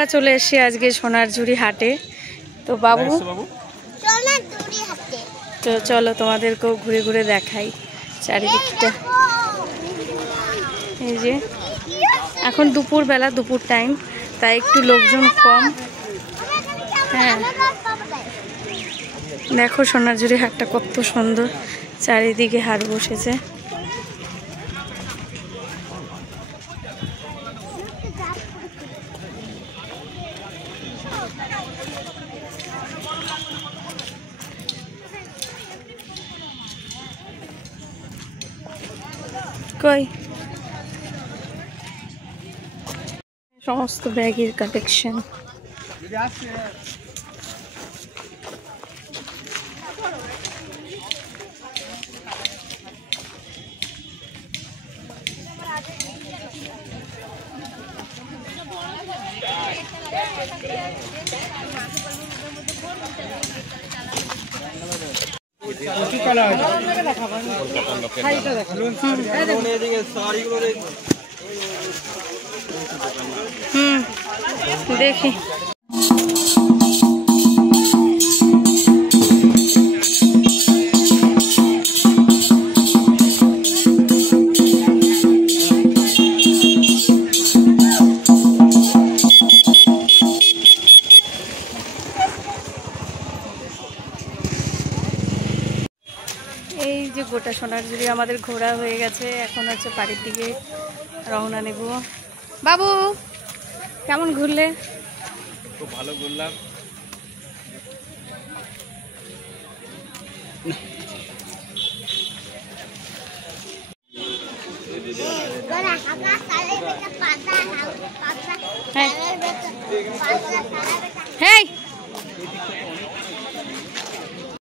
আমরা চলে এসেছি আজকে সোনারঝুরি হাটে। তো বাবু তো চলো তোমাদেরকেও ঘুরে ঘুরে দেখাই চারিদিকটা। এই যে এখন দুপুরবেলা, দুপুর টাইম, তাই একটু লোকজন কম। হ্যাঁ দেখো সোনারঝুরি হাটটা কত সুন্দর, চারিদিকে হাট বসেছে। কই সমস্ত ব্যাগের কালেকশন। দেখি এই যে গোটা সোনারঝুরি আমাদের ঘোরা হয়ে গেছে, এখন হচ্ছে বাড়ির দিকে রওনা নেব। বাবু কেমন ঘুরলে? খুব ভালো ঘুরলাম। হ্যাঁ